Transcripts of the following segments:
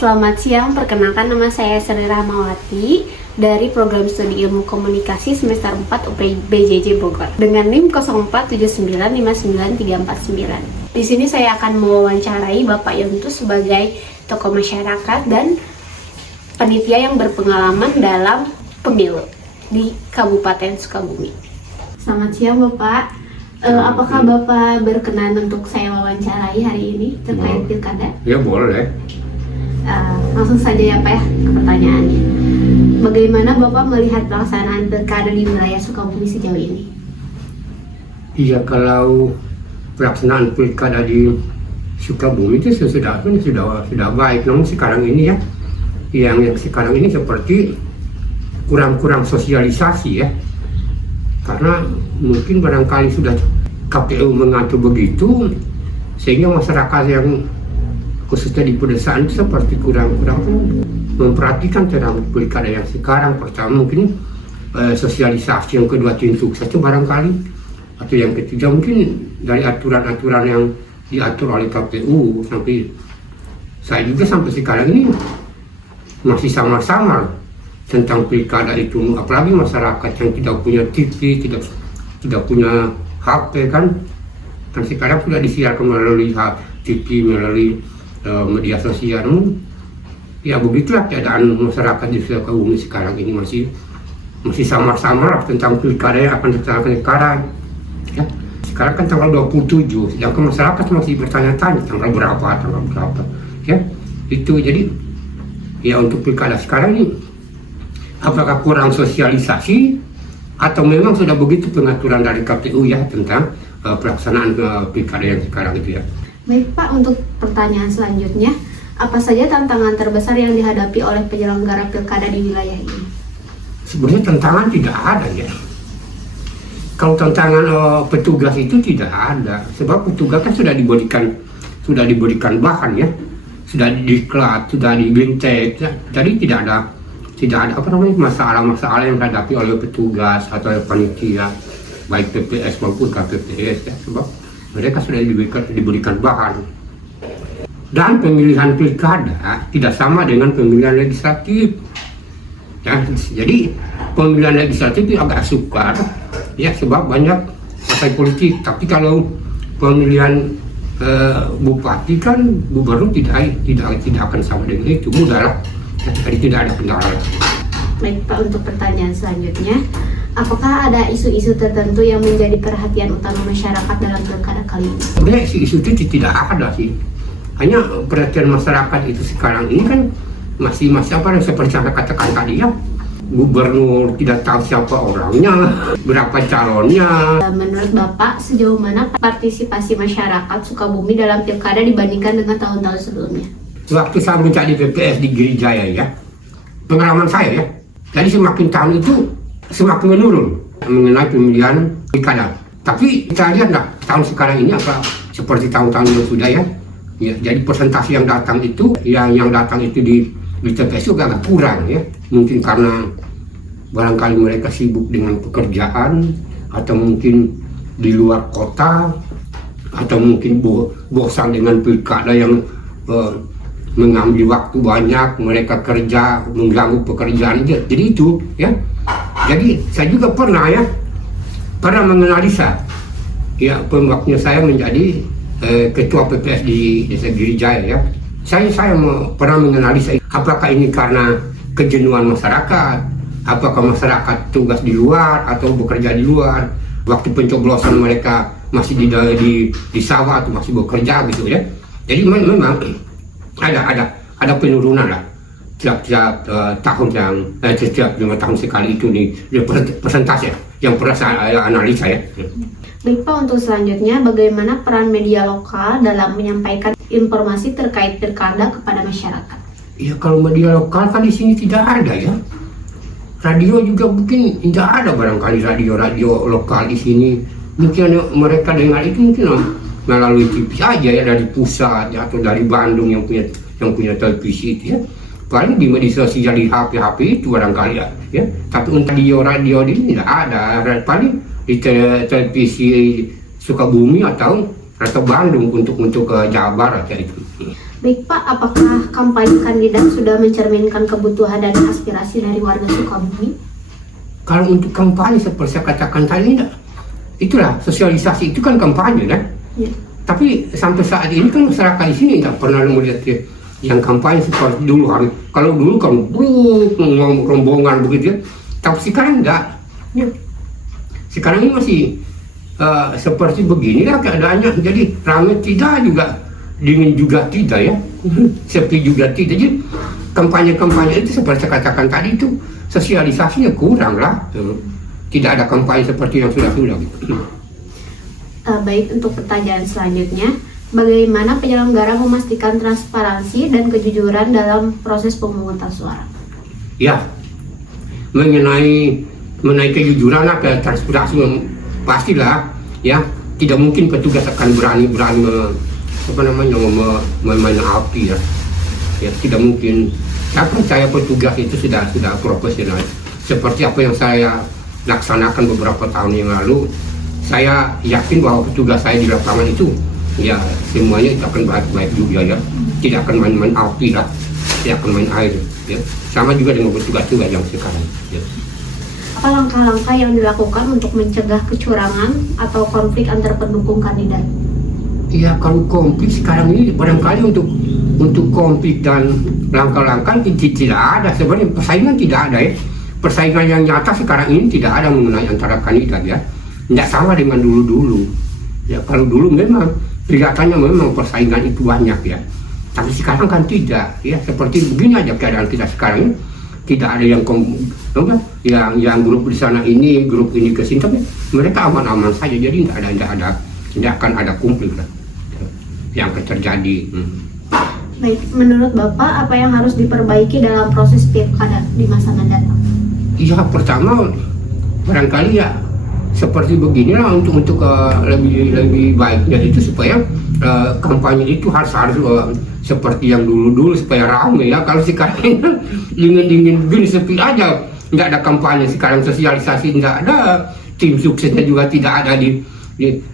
Selamat siang, perkenalkan nama saya Sri Rahmawati dari Program Studi Ilmu Komunikasi semester 4 UPBJJ Bogor dengan NIM 0479599349. Di sini saya akan mewawancarai Bapak Yuntus sebagai tokoh masyarakat dan panitia yang berpengalaman dalam pemilu di Kabupaten Sukabumi. Selamat siang Bapak. Apakah Bapak berkenan untuk saya wawancarai hari ini terkait pilkada? Ya boleh. Langsung saja ya Pak ya ke pertanyaannya. Bagaimana Bapak melihat pelaksanaan pilkada di wilayah Sukabumi sejauh ini? Iya, kalau pelaksanaan pilkada di Sukabumi itu sudah baik. Namun sekarang ini yang sekarang ini seperti kurang sosialisasi ya. Karena mungkin barangkali sudah KPU mengatur begitu sehingga masyarakat yang khususnya di pedesaan seperti kurang memperhatikan tentang pilkada yang sekarang. Pertama mungkin sosialisasi, yang kedua tim sukses itu barangkali, atau yang ketiga mungkin dari aturan-aturan yang diatur oleh KPU. Sampai saya juga sampai sekarang ini masih samar-samar tentang pilkada itu, apalagi masyarakat yang tidak punya TV, tidak punya HP kan sekarang sudah disiarkan melalui TV, melalui media sosial. Ya begitulah keadaan masyarakat di Sukabumi sekarang ini, masih samar-samar tentang pilkada yang akan dilaksanakan sekarang ya. Sekarang kan tanggal 27, sedangkan masyarakat masih bertanya-tanya tanggal berapa ya. Itu jadi ya untuk pilkada sekarang ini apakah kurang sosialisasi atau memang sudah begitu pengaturan dari KPU ya tentang pelaksanaan pilkada yang sekarang itu ya. Baik Pak, untuk pertanyaan selanjutnya, apa saja tantangan terbesar yang dihadapi oleh penyelenggara pilkada di wilayah ini? Sebenarnya tantangan tidak ada ya. Kalau tantangan petugas itu tidak ada, sebab petugas kan sudah diberikan bahan ya, sudah diklat, sudah dibintek ya. Jadi tidak ada masalah-masalah yang dihadapi oleh petugas atau oleh panitia baik PPS maupun KPPS ya, sebab mereka sudah diberikan bahan. Dan pemilihan pilkada tidak sama dengan pemilihan legislatif ya. Jadi pemilihan legislatif itu agak sukar ya, sebab banyak partai politik. Tapi kalau pemilihan bupati kan gubernur tidak akan sama dengan itu, mudah lah. Jadi tidak ada kendala. Baik Pak, untuk pertanyaan selanjutnya, apakah ada isu-isu tertentu yang menjadi perhatian utama masyarakat dalam pilkada kali ini? Sebenarnya isu itu tidak ada sih. Hanya perhatian masyarakat itu sekarang ini kan masih apa yang seperti saya katakan tadi ya. Gubernur tidak tahu siapa orangnya, berapa calonnya. Menurut Bapak, sejauh mana partisipasi masyarakat Sukabumi dalam pilkada dibandingkan dengan tahun-tahun sebelumnya? Waktu saya menjadi PPS di Girijaya ya, pengalaman saya ya, jadi semakin tahun itu semakin menurun mengenai pemilihan pilkada. Tapi kita lihat tahun sekarang ini apa seperti tahun-tahun yang sudah ya. Jadi persentase yang datang itu, yang datang itu di TPS juga agak kurang ya. Mungkin karena barangkali mereka sibuk dengan pekerjaan, atau mungkin di luar kota, atau mungkin bosan dengan pilkada yang mengambil waktu banyak, mereka kerja, mengganggu pekerjaan. Jadi itu ya. Jadi saya juga pernah menganalisa ya, waktunya saya menjadi ketua PPS di Desa Girijaya ya. Saya pernah menganalisa apakah ini karena kejenuhan masyarakat, apakah masyarakat tugas di luar atau bekerja di luar, waktu pencoblosan mereka masih di sawah atau masih bekerja gitu ya. Jadi memang ada penurunan lah setiap tahun setiap 5 tahun sekali itu di persentase yang pernah saya analisa ya. Baik Pak, untuk selanjutnya, bagaimana peran media lokal dalam menyampaikan informasi terkait pilkada kepada masyarakat? Ya kalau media lokal kan di sini tidak ada ya. Radio juga mungkin tidak ada, barangkali radio lokal di sini. Mungkin mereka dengar itu mungkin melalui TV aja ya, dari pusat ya, atau dari Bandung yang punya televisi itu ya. Paling di media sosial, di HP itu barangkali ya. Tapi untuk radio di sini tidak ada. Paling di televisi Sukabumi atau Bandung untuk ke Jawa Barat ya itu. Baik Pak, apakah kampanye kandidat sudah mencerminkan kebutuhan dan aspirasi dari warga Sukabumi? Kalau untuk kampanye seperti saya katakan tadi, itulah sosialisasi itu kan kampanye kan. Ya. Tapi sampai saat ini kan masyarakat di sini tidak pernah melihat yang kampanye seperti dulu. Kalau dulu kan rombongan begitu ya. Tapi sekarang enggak. Ya. Sekarang ini masih seperti beginilah keadaannya. Jadi ramai tidak juga, dingin juga tidak ya. Sepi juga tidak. Jadi kampanye-kampanye itu seperti saya katakan tadi itu sosialisasinya kurang lah. Tidak ada kampanye seperti yang sudah-sudah gitu. Baik, untuk pertanyaan selanjutnya, bagaimana penyelenggara memastikan transparansi dan kejujuran dalam proses pemungutan suara? Ya, mengenai kejujuran atau transparansi pastilah ya, tidak mungkin petugas akan berani memain api ya. Ya tidak mungkin. Saya percaya petugas itu sudah profesional. Seperti apa yang saya laksanakan beberapa tahun yang lalu, saya yakin bahwa petugas saya di lapangan itu ya semuanya itu akan baik-baik juga ya. Tidak akan main-main api lah, tidak akan main air ya. Sama juga dengan petugas yang sekarang ya. Apa langkah-langkah yang dilakukan untuk mencegah kecurangan atau konflik antar pendukung kandidat? Iya, kalau konflik sekarang ini barangkali untuk konflik dan langkah-langkah tidak ada. Sebenarnya persaingan tidak ada ya. Persaingan yang nyata sekarang ini tidak ada mengenai antara kandidat ya. Tidak sama dengan dulu-dulu. Ya, kalau dulu memang kelihatannya memang persaingan itu banyak ya. Tapi sekarang kan tidak ya. Seperti begini aja keadaan kita sekarang ini. Tidak ada yang grup di sana ini, grup ini ke sini, tapi mereka aman-aman saja. Jadi tidak akan ada konflik lah yang akan terjadi. Baik, menurut Bapak apa yang harus diperbaiki dalam proses pilkada di masa mendatang? Iya, pertama barangkali ya seperti beginilah untuk lebih baiknya itu supaya kampanye itu harus seperti yang dulu supaya ramai ya. Kalau sekarang dingin begini sepi aja, nggak ada kampanye. Sekarang sosialisasi nggak ada, tim suksesnya juga tidak ada di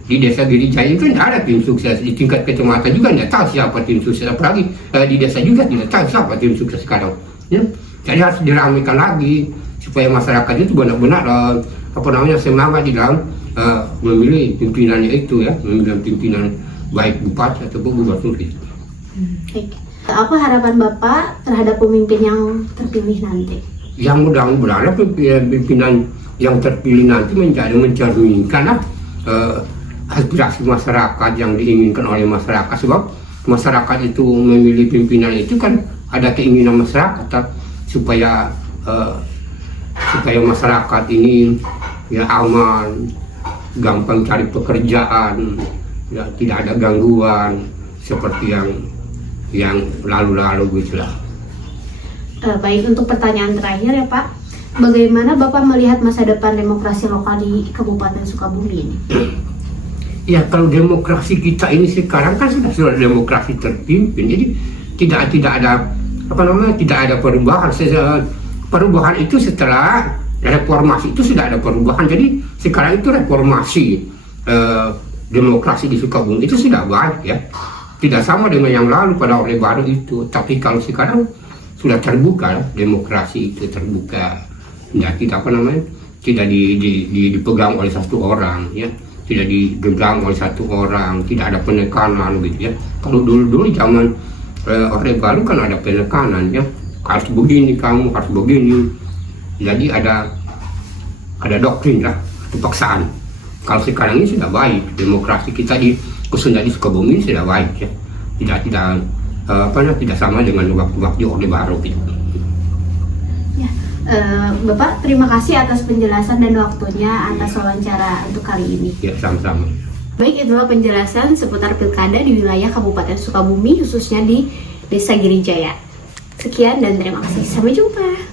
desa Girijaya itu nggak ada tim sukses. Di tingkat kecamatan juga nggak tahu siapa tim sukses, apalagi di desa juga tidak tahu siapa tim sukses sekarang ya. Jadi harus diramaikan lagi supaya masyarakat itu benar-benar semangat di dalam memilih pimpinannya itu ya, memilih pimpinan baik bupati ataupun gubernur gitu. Baik. Apa harapan Bapak terhadap pemimpin yang terpilih nanti? Yang mudah-mudahan pimpinan yang terpilih nanti mencerminkan aspirasi masyarakat yang diinginkan oleh masyarakat. Sebab masyarakat itu memilih pimpinan itu kan ada keinginan masyarakat supaya masyarakat ini ya aman, gampang cari pekerjaan, ya tidak ada gangguan seperti yang lalu-lalu gitu lah. Baik, untuk pertanyaan terakhir ya Pak, bagaimana Bapak melihat masa depan demokrasi lokal di Kabupaten Sukabumi ini? Ya, kalau demokrasi kita ini sekarang kan sudah demokrasi terpimpin, jadi tidak ada perubahan. Perubahan itu setelah reformasi itu sudah ada perubahan. Jadi sekarang itu reformasi demokrasi di Sukabumi itu sudah baik ya. Tidak sama dengan yang lalu pada Orde Baru itu. Tapi kalau sekarang sudah terbuka, demokrasi itu terbuka. Tidak dipegang oleh satu orang ya. Tidak digenggam oleh satu orang, tidak ada penekanan gitu ya. Kalau dulu zaman Orde Baru kan ada penekanan ya. Harus begini, kamu harus begini. Jadi ada doktrin lah, paksaan. Kalau sekarang ini sudah baik, demokrasi kita khususnya di Sukabumi sudah baik ya. Tidak sama dengan waktu Orde Baru gitu. Ya, Bapak terima kasih atas penjelasan dan waktunya atas wawancara untuk kali ini. Ya, sama-sama. Baik, itulah penjelasan seputar pilkada di wilayah Kabupaten Sukabumi, khususnya di Desa Girijaya. Sekian dan terima kasih. Sampai jumpa.